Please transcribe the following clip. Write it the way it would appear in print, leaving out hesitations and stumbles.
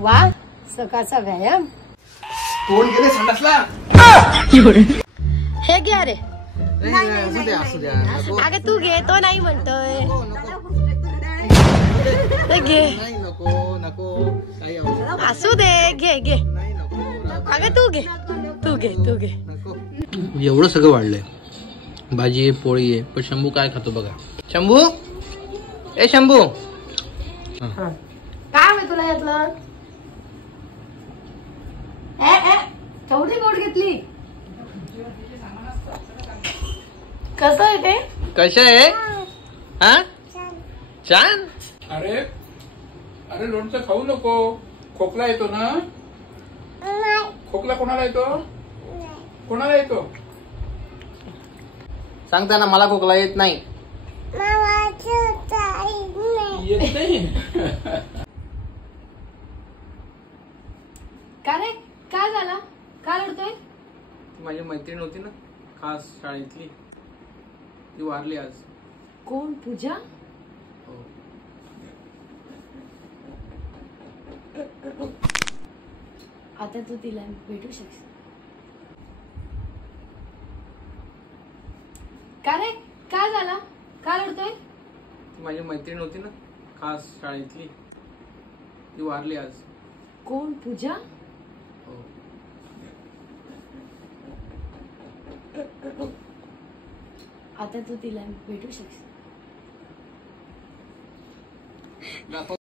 वा, सकाळचा व्यायाम. तोंड गेले संडासला. हे घ्या रे. असू द्या. अगं तू घे, तो नाही म्हणतोय. घे. नको नको. असू दे, घे घे. अगं तू घे, तू घे, तू घे. एवढं सगळं वाढलंय. भाजी आहे, पोळी आहे, पण शंभू काय खातो बघा. शंभू, ए शंभू, काय हवं तुला यातलं? केवढी गोड घेतली. कसं आहे ते? कसं आहे? हा, छान. अरे अरे लोणचं खाऊ नको, खोकला येतो ना. खोकला कोणाला येतो? कोणाला येतो? सांगताना मला खोकला येत नाही. येत नाही. का रे, काय झाला? का रडतोय? माझी मैत्रीण होती ना खास शाळेतली, ती वारली आज. कोण? पूजा? आता तू तिला भेटू शकशील. का रे, काय झाला? का रडतोय? माझी मैत्रीण होती ना खास शाळेतली, ती वारली आज. कोण? पूजा? आता तू तिला भेटू शकशील.